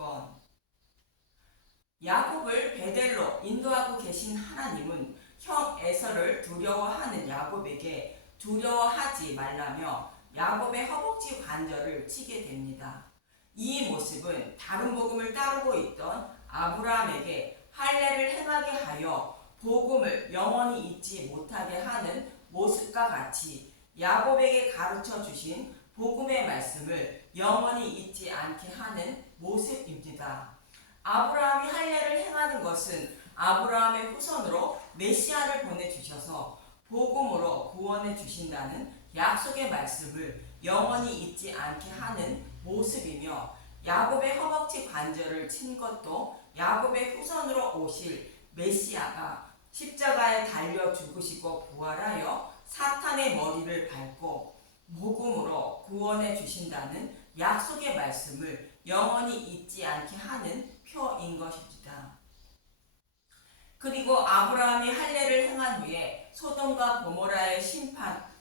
사건. 야곱을 베델로 인도하고 계신 하나님은 형 에서를 두려워하는 야곱에게 두려워하지 말라며 야곱의 허벅지 관절을 치게 됩니다. 이 모습은 다른 복음을 따르고 있던 아브라함에게 할례를 행하게 하여 복음을 영원히 잊지 못하게 하는 모습과 같이 야곱에게 가르쳐 주신 복음의 말씀을 영원히 잊지 않게 하는 모습입니다. 아브라함이 할례를 행하는 것은 아브라함의 후손으로 메시아를 보내주셔서 복음으로 구원해 주신다는 약속의 말씀을 영원히 잊지 않게 하는 모습이며, 야곱의 허벅지 관절을 친 것도 야곱의 후손으로 오실 메시아가 십자가에 달려 죽으시고 부활하여 사탄의 머리를 밟고 복음으로 구원해 주신다는 약속의 말씀을 영원히 잊지 않게 하는 표인 것입니다. 그리고 아브라함이 할례를 행한 후에 소돔과 고모라의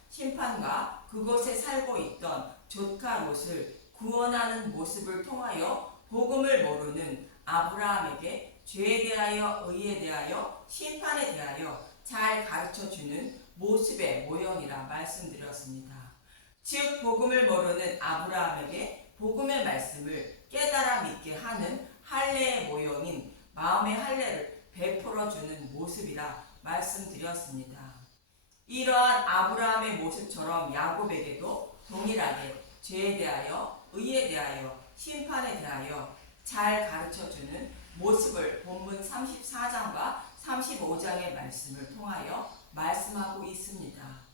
심판과 그곳에 살고 있던 족과 롯을 구원하는 모습을 통하여 복음을 모르는 아브라함에게 죄에 대하여, 의에 대하여, 심판에 대하여 잘 가르쳐주는 모습의 모형이라 말씀드렸습니다. 즉 복음을 모르는 아브라함에게 복음의 말씀을 깨달아 믿게 하는 할례의 모형인 마음의 할례를 베풀어주는 모습이라 말씀드렸습니다. 이러한 아브라함의 모습처럼 야곱에게도 동일하게 죄에 대하여, 의에 대하여, 심판에 대하여 잘 가르쳐주는 모습을 본문 34장과 35장의 말씀을 통하여 말씀하고 있습니다.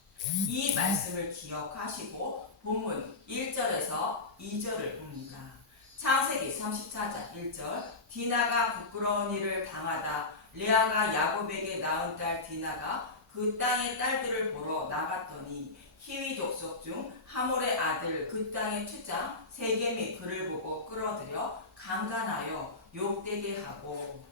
이 말씀을 기억하시고 본문 1절에서 2절을 봅니다. 창세기 34장 1절. 디나가 부끄러운 일을 당하다 레아가 야곱에게 낳은 딸 디나가 그 땅의 딸들을 보러 나갔더니 히위 족속 중 하몰의 아들 그 땅의 추장 세겜이 그를 보고 끌어들여 강간하여 욕되게 하고.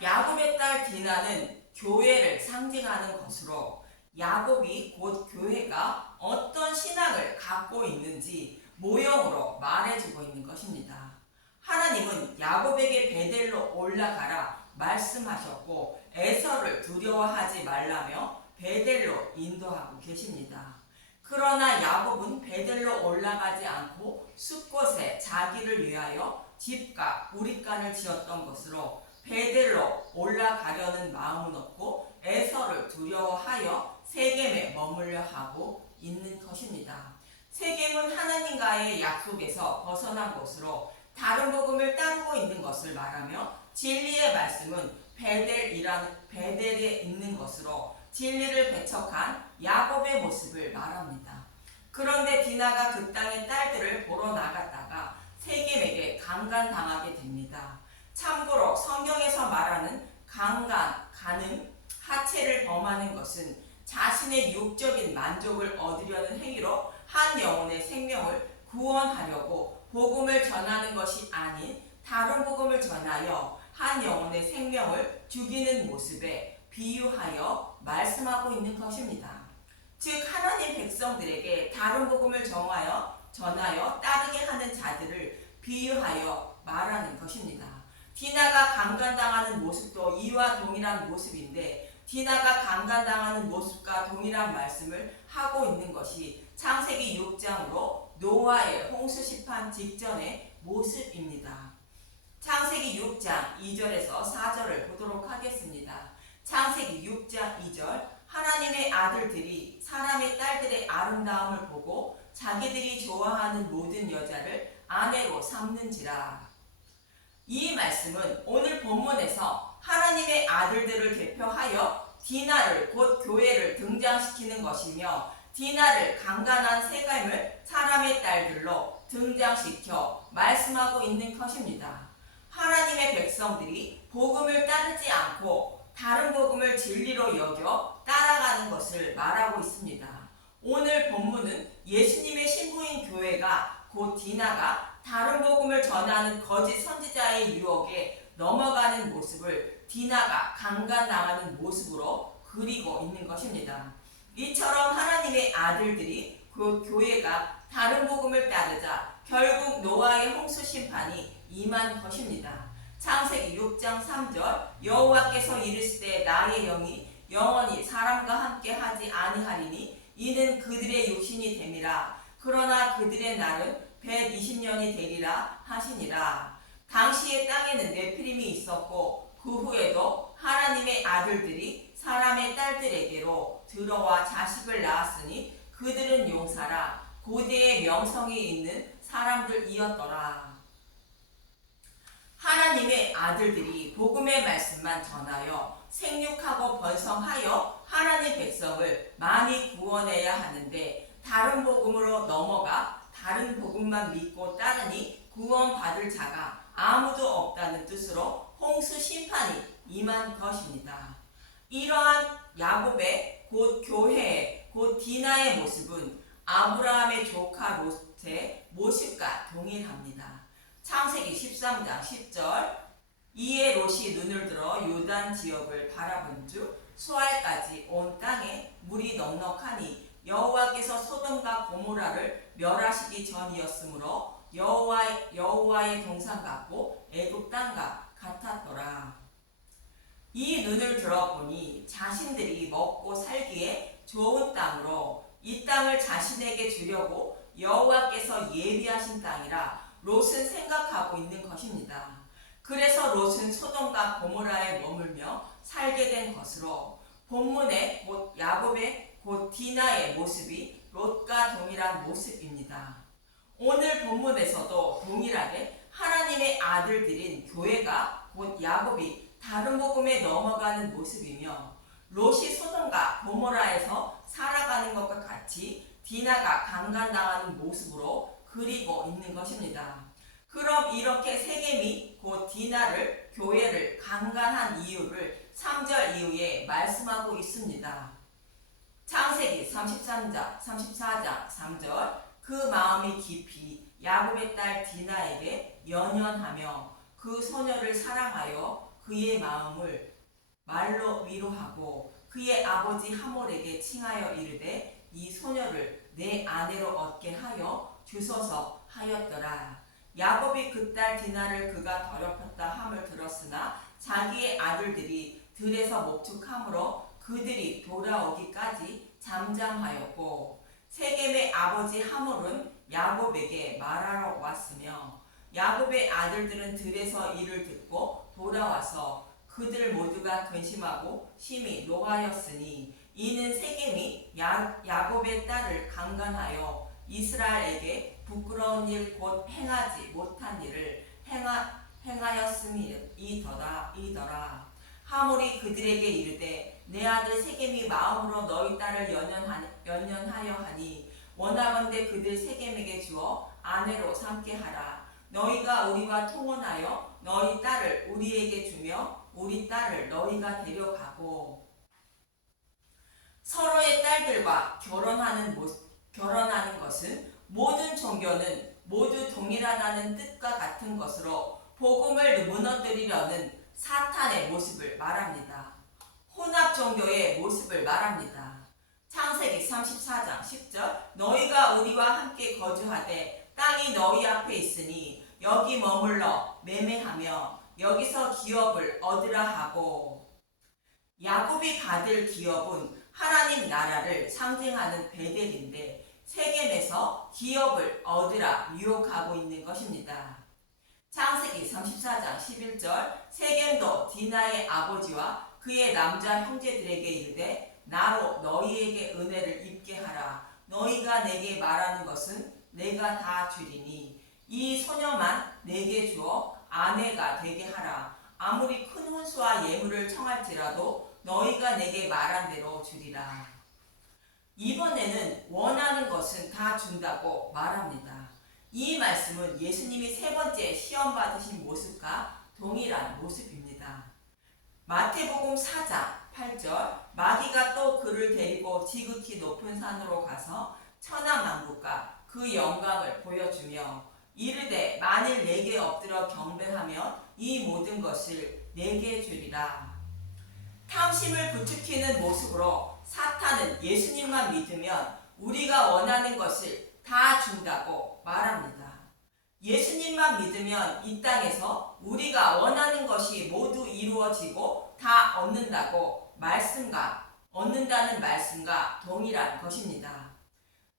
야곱의 딸 디나는 교회를 상징하는 것으로 야곱이 곧 교회가 어떤 신앙을 갖고 있는지 모형으로 말해주고 있는 것입니다. 하나님은 야곱에게 베델로 올라가라 말씀하셨고 에서를 두려워하지 말라며 베델로 인도하고 계십니다. 그러나 야곱은 베델로 올라가지 않고 숲곳에 자기를 위하여 집과 우릿간을 지었던 것으로 베델로 올라가려는 마음은 없고 에서를 두려워하여 세겜에 머물려 하고 있는 것입니다. 세겜은 하나님과의 약속에서 벗어난 곳으로 다른 복음을 따르고 있는 것을 말하며, 진리의 말씀은 베델에 있는 것으로 진리를 배척한 야곱의 모습을 말합니다. 그런데 디나가 그 땅의 딸들을 보러 나갔다가 세겜에게 강간당하게 됩니다. 참고로 성경에서 말하는 간음, 하체를 범하는 것은 자신의 육적인 만족을 얻으려는 행위로 한 영혼의 생명을 구원하려고 복음을 전하는 것이 아닌 다른 복음을 전하여 한 영혼의 생명을 죽이는 모습에 비유하여 말씀하고 있는 것입니다. 즉 하나님 백성들에게 다른 복음을 전하여 따르게 하는 자들을 비유하여 말하는 것입니다. 디나가 강간당하는 모습도 이와 동일한 모습인데, 디나가 강간당하는 모습과 동일한 말씀을 하고 있는 것이 창세기 6장으로 노아의 홍수 심판 직전의 모습입니다. 창세기 6장 2절에서 4절을 보도록 하겠습니다. 창세기 6장 2절. 하나님의 아들들이 사람의 딸들의 아름다움을 보고 자기들이 좋아하는 모든 여자를 아내로 삼는지라. 이 말씀은 오늘 본문에서 하나님의 아들들을 대표하여 디나를, 곧 교회를 등장시키는 것이며, 디나를 강간한 세겜을 사람의 딸들로 등장시켜 말씀하고 있는 것입니다. 하나님의 백성들이 복음을 따르지 않고 다른 복음을 진리로 여겨 따라가는 것을 말하고 있습니다. 오늘 본문은 예수님의 신부인 교회가, 곧 디나가 다른 복음을 전하는 거짓 선지자의 유혹에 넘어가는 모습을 디나가 강간당하는 모습으로 그리고 있는 것입니다. 이처럼 하나님의 아들들이, 곧 교회가 다른 복음을 따르자 결국 노아의 홍수 심판이 임한 것입니다. 창세기 6장 3절 여호와께서 이르시되 나의 영이 영원히 사람과 함께 하지 아니하리니 이는 그들의 육신이 됨이라. 그러나 그들의 날은 120년이 되리라 하시니라. 당시의 땅에는 네피림이 있었고 그 후에도 하나님의 아들들이 사람의 딸들에게로 들어와 자식을 낳았으니 그들은 용사라 고대의 명성이 있는 사람들이었더라. 하나님의 아들들이 복음의 말씀만 전하여 생육하고 번성하여 하나님 백성을 많이 구원해야 하는데 다른 복음으로 넘어가 다른 복음만 믿고 따르니 구원받을 자가 아무도 없다는 뜻으로 홍수 심판이 임한 것입니다. 이러한 야곱의 곧 교회의 곧 디나의 모습은 아브라함의 조카 롯의 모습과 동일합니다. 창세기 13장 10절 이에 롯이 눈을 들어 요단 지역을 바라본 즉 수알까지 온 땅에 물이 넉넉하니 여호와께서 소돔과 고모라를 멸하시기 전이었으므로 여호와의 동산 같고 애굽 땅과 같았더라. 이 눈을 들어보니 자신들이 먹고 살기에 좋은 땅으로 이 땅을 자신에게 주려고 여호와께서 예비하신 땅이라 롯은 생각하고 있는 것입니다. 그래서 롯은 소돔과 고모라에 머물며 살게 된 것으로 본문의 곧 야곱의 곧 디나의 모습이 롯과 동일한 모습입니다. 오늘 본문에서도 동일하게 하나님의 아들들인 교회가 곧 야곱이 다른 복음에 넘어가는 모습이며 롯이 소돔과 고모라에서 살아가는 것과 같이 디나가 강간당하는 모습으로 그리고 있는 것입니다. 그럼 이렇게 세겜이 곧 디나를 교회를 강간한 이유를 3절 이후에 말씀하고 있습니다. 창세기 33장 34장 3절 그 마음이 깊이 야곱의 딸 디나에게 연연하며 그 소녀를 사랑하여 그의 마음을 말로 위로하고 그의 아버지 하몰에게 칭하여 이르되 이 소녀를 내 아내로 얻게 하여 주소서 하였더라. 야곱이 그 딸 디나를 그가 더럽혔다 함을 들었으나 자기의 아들들이 들에서 목축함으로 그들이 돌아오기까지 잠잠하였고 세겜의 아버지 하몰은 야곱에게 말하러 왔으며 야곱의 아들들은 들에서 이를 듣고 돌아와서 그들 모두가 근심하고 심히 노하였으니 이는 세겜이 야곱의 딸을 강간하여 이스라엘에게 부끄러운 일 곧 행하지 못한 일을 행하였음이더라. 하몰이 그들에게 이르되 내 아들 세겜이 마음으로 너희 딸을 연연하여 하니 원하건대 그들 세겜에게 주어 아내로 삼게 하라. 너희가 우리와 통혼하여 너희 딸을 우리에게 주며 우리 딸을 너희가 데려가고 서로의 딸들과 결혼하는 것은 모든 종교는 모두 동일하다는 뜻과 같은 것으로 복음을 무너뜨리려는 사탄의 모습을 말합니다. 혼합 종교의 모습을 말합니다. 창세기 34장 10절 너희가 우리와 함께 거주하되 땅이 너희 앞에 있으니 여기 머물러 매매하며 여기서 기업을 얻으라 하고 야곱이 받을 기업은 하나님 나라를 상징하는 베델인데 세겜에서 기업을 얻으라 유혹하고 있는 것입니다. 창세기 34장 11절 세겜도 디나의 아버지와 그의 남자 형제들에게 이르되 나로 너희에게 은혜를 입게 하라. 너희가 내게 말하는 것은 내가 다 주리니 이 소녀만 내게 주어 아내가 되게 하라. 아무리 큰 혼수와 예물을 청할지라도 너희가 내게 말한 대로 주리라. 이번에는 원하는 것은 다 준다고 말합니다. 이 말씀은 예수님이 세 번째 시험 받으신 모습과 동일한 모습입니다. 마태복음 4장 8절 마귀가 또 그를 데리고 지극히 높은 산으로 가서 천하만국과 그 영광을 보여주며 이르되 만일 내게 엎드려 경배하면 이 모든 것을 내게 주리라. 탐심을 부추기는 모습으로 사탄은 예수님만 믿으면 우리가 원하는 것을 다 준다고 말합니다. 예수님만 믿으면 이 땅에서 우리가 원하는 것이 모두 이루어지고 다 얻는다는 말씀과 동일한 것입니다.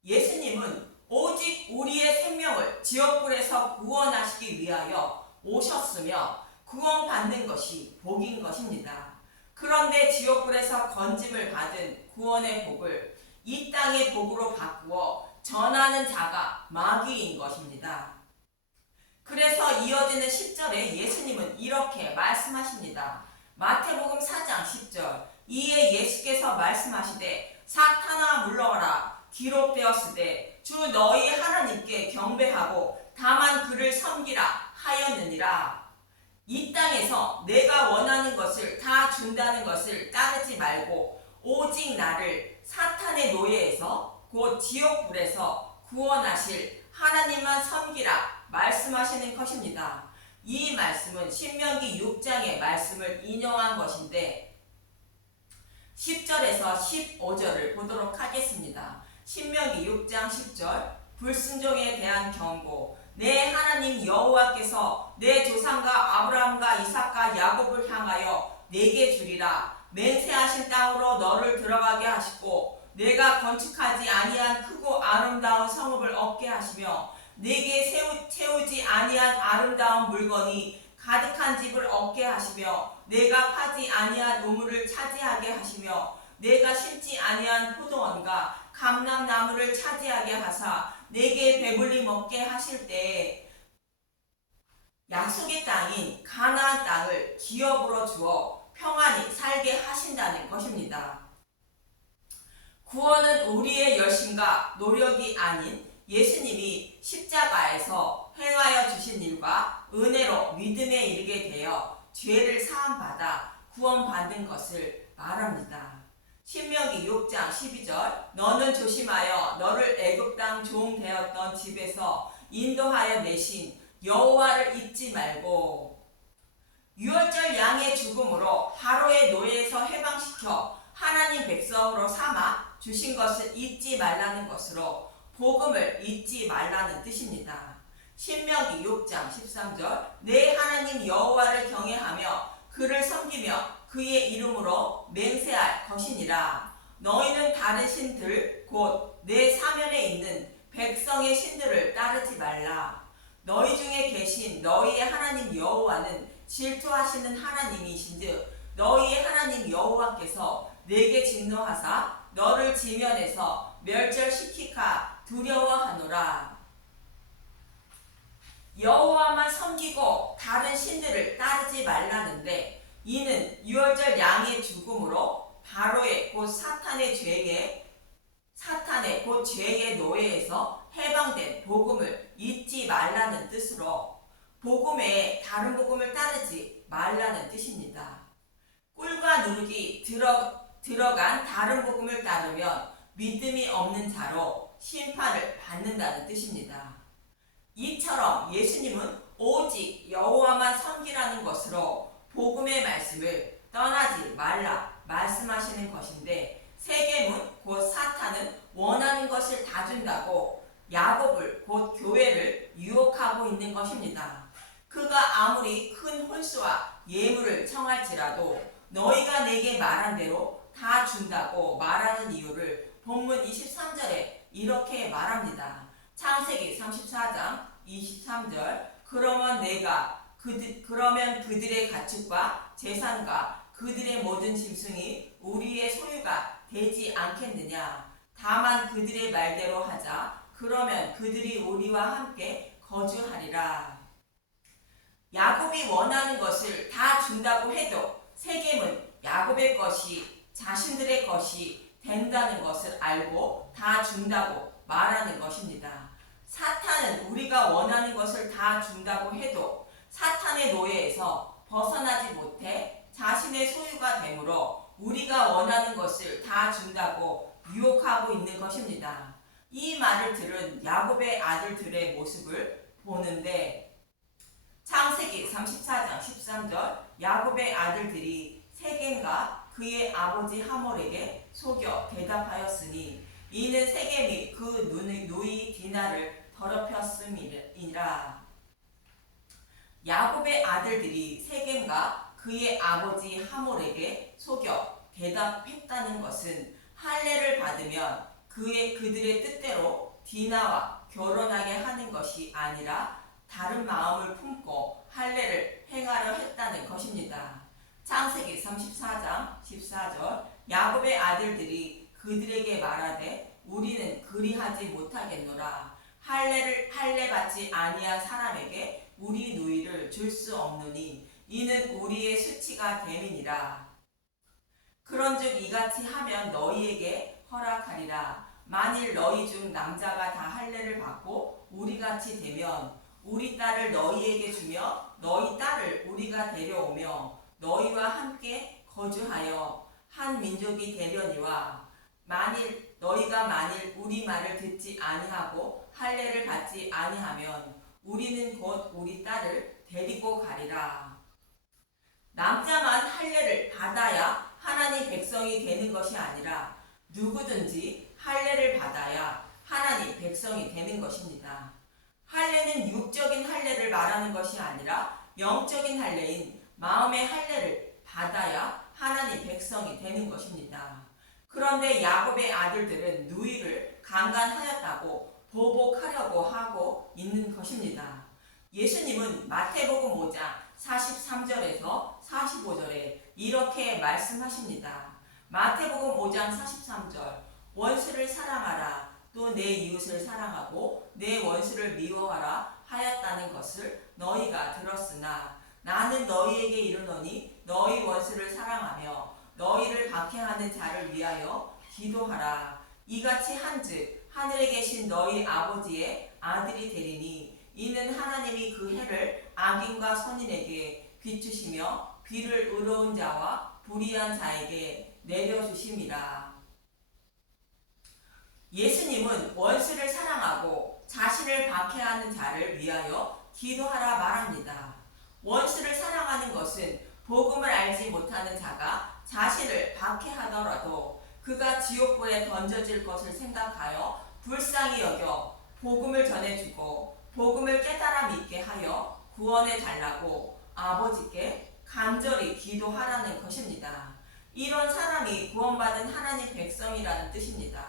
예수님은 오직 우리의 생명을 지옥불에서 구원하시기 위하여 오셨으며 구원받는 것이 복인 것입니다. 그런데 지옥불에서 건짐을 받은 구원의 복을 이 땅의 복으로 바꾸어 전하는 자가 마귀인 것입니다. 그래서 이어지는 10절에 예수님은 이렇게 말씀하십니다. 마태복음 4장 10절. 이에 예수께서 말씀하시되 사탄아 물러가라. 기록되었으되 주 너희 하나님께 경배하고 다만 그를 섬기라 하였느니라. 이 땅에서 내가 원하는 것을 다 준다는 것을 따르지 말고 오직 나를 사탄의 노예에서 곧 지옥불에서 구원하실 하나님만 섬기라 말씀하시는 것입니다. 이 말씀은 신명기 6장의 말씀을 인용한 것인데 10절에서 15절을 보도록 하겠습니다. 신명기 6장 10절. 불순종에 대한 경고. 내 하나님 여호와께서 내 조상과 아브라함과 이삭과 야곱을 향하여 내게 주리라. 맹세하신 땅으로 너를 들어가게 하시고 내가 건축하지 아니한 크고 아름다운 성읍을 얻게 하시며 내게 채우지 아니한 아름다운 물건이 가득한 집을 얻게 하시며 내가 파지 아니한 우물을 차지하게 하시며 내가 심지 아니한 포도원과 감람나무를 차지하게 하사 내게 배불리 먹게 하실 때에 약속의 땅인 가나안 땅을 기업으로 주어 평안히 살게 하신다는 것입니다. 구원은 우리의 열심과 노력이 아닌 예수님이 십자가에서 행하여 주신 일과 은혜로 믿음에 이르게 되어 죄를 사함받아 구원받는 것을 말합니다. 신명기 6장 12절. 너는 조심하여 너를 애굽 땅 종 되었던 집에서 인도하여 내신 여호와를 잊지 말고 유월절 양의 죽음으로 바로의 노예에서 해방시켜 하나님 백성으로 삼아 주신 것을 잊지 말라는 것으로 복음을 잊지 말라는 뜻입니다. 신명기 6장 13절. 내 하나님 여호와를 경외하며 그를 섬기며 그의 이름으로 맹세할 것이니라. 너희는 다른 신들 곧 내 사면에 있는 백성의 신들을 따르지 말라. 너희 중에 계신 너희의 하나님 여호와는 질투하시는 하나님이신즉 너희의 하나님 여호와께서 내게 진노하사 너를 지면에서 멸절시키카 두려워하노라. 여호와만 섬기고 다른 신들을 따르지 말라는데 이는 유월절 양의 죽음으로 바로의 곧 사탄의 곧 죄의 노예에서 해방된 복음을 잊지 말라는 뜻으로 복음 외에 다른 복음을 따르지 말라는 뜻입니다. 꿀과 누룩이 들어간 다른 복음을 따르면 믿음이 없는 자로 심판을 받는다는 뜻입니다. 이처럼 예수님은 오직 여호와만 섬기라는 것으로 복음의 말씀을 떠나지 말라 말씀하시는 것인데 세겜은 곧 사탄은 원하는 것을 다 준다고 야곱을 곧 교회를 유혹하고 있는 것입니다. 그가 아무리 큰 혼수와 예물을 청할지라도 너희가 내게 말한 대로 다 준다고 말하는 이유를 본문 23절에 이렇게 말합니다. 창세기 34장 23절. 그러면 그들의 가축과 재산과 그들의 모든 짐승이 우리의 소유가 되지 않겠느냐. 다만 그들의 말대로 하자. 그러면 그들이 우리와 함께 거주하리라. 야곱이 원하는 것을 다 준다고 해도 세겜은 야곱의 것이 자신들의 것이 된다는 것을 알고 다 준다고 말하는 것입니다. 사탄은 우리가 원하는 것을 다 준다고 해도 사탄의 노예에서 벗어나지 못해 자신의 소유가 되므로 우리가 원하는 것을 다 준다고 유혹하고 있는 것입니다. 이 말을 들은 야곱의 아들들의 모습을 보는데 창세기 34장 13절. 야곱의 아들들이 세겜과 그의 아버지 하몰에게 속여 대답하였으니 이는 세겜이 그 누이 디나를 더럽혔음이라. 아들들이 세겜과 그의 아버지 하몰에게 속여 대답했다는 것은 할례를 받으면 그들의 뜻대로 디나와 결혼하게 하는 것이 아니라 다른 마음을 품고 할례를 행하려 했다는 것입니다. 창세기 34장 14절 야곱의 아들들이 그들에게 말하되 우리는 그리하지 못하겠노라. 할례 받지 아니한 사람에게 우리 누이를 줄 수 없느니 이는 우리의 수치가 됨이니라. 그런즉 이같이 하면 너희에게 허락하리라. 만일 너희 중 남자가 다 할례를 받고 우리같이 되면 우리 딸을 너희에게 주며 너희 딸을 우리가 데려오며 너희와 함께 거주하여 한 민족이 되려니와 너희가 만일 우리 말을 듣지 아니하고 할례를 받지 아니하면 우리는 곧 우리 딸을 데리고 가리라. 남자만 할례를 받아야 하나님 백성이 되는 것이 아니라 누구든지 할례를 받아야 하나님 백성이 되는 것입니다. 할례는 육적인 할례를 말하는 것이 아니라 영적인 할례인 마음의 할례를 받아야 하나님 백성이 되는 것입니다. 그런데 야곱의 아들들은 누이를 강간하였다고 보복하려고 하고 있는 것입니다. 예수님은 마태복음 5장 43절에서 45절에 이렇게 말씀하십니다. 마태복음 5장 43절 원수를 사랑하라 또 내 이웃을 사랑하고 내 원수를 미워하라 하였다는 것을 너희가 들었으나 나는 너희에게 이르노니 너희 원수를 사랑하며 너희를 박해하는 자를 위하여 기도하라. 이같이 한즉 하늘에 계신 너희 아버지의 아들이 되리니 이는 하나님이 그 해를 악인과 선인에게 비추시며 비를 의로운 자와 불의한 자에게 내려주심이라. 예수님은 원수를 사랑하고 자신을 박해하는 자를 위하여 기도하라 말합니다. 원수를 사랑하는 것은 복음을 알지 못하는 자가 자신을 박해하더라도 그가 지옥불에 던져질 것을 생각하여 불쌍히 여겨 복음을 전해주고 복음을 깨달아 믿게 하여 구원해 달라고 아버지께 간절히 기도하라는 것입니다. 이런 사람이 구원받은 하나님 백성이라는 뜻입니다.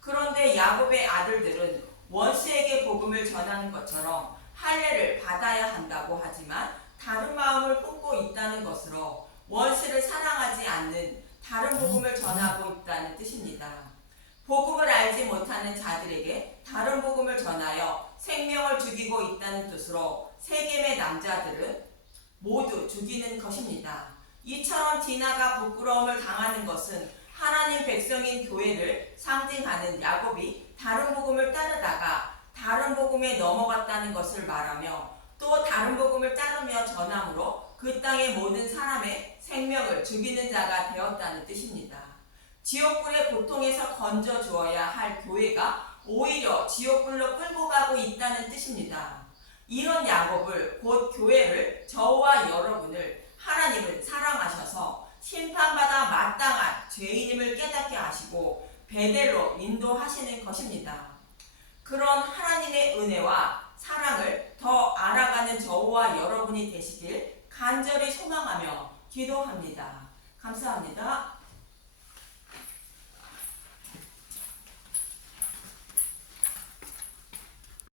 그런데 야곱의 아들들은 원수에게 복음을 전하는 것처럼 할례를 받아야 한다고 하지만 다른 마음을 품고 있다는 것으로 원수를 사랑하지 않는 다른 복음을 전하고 있다는 뜻입니다. 복음을 알지 못하는 자들에게 다른 복음을 전하여 생명을 죽이고 있다는 뜻으로 세겜의 남자들은 모두 죽이는 것입니다. 이처럼 디나가 부끄러움을 당하는 것은 하나님 백성인 교회를 상징하는 야곱이 다른 복음을 따르다가 다른 복음에 넘어갔다는 것을 말하며 또 다른 복음을 따르며 전함으로 그 땅의 모든 사람의 생명을 죽이는 자가 되었다는 뜻입니다. 지옥불의 고통에서 건져 주어야 할 교회가 오히려 지옥불로 끌고 가고 있다는 뜻입니다. 이런 야곱을 곧 교회를 저와 여러분을 하나님은 사랑하셔서 심판받아 마땅한 죄인임을 깨닫게 하시고 베델로 인도하시는 것입니다. 그런 하나님의 은혜와 사랑을 더 알아가는 저와 여러분이 되시길 간절히 소망하며 기도합니다. 감사합니다.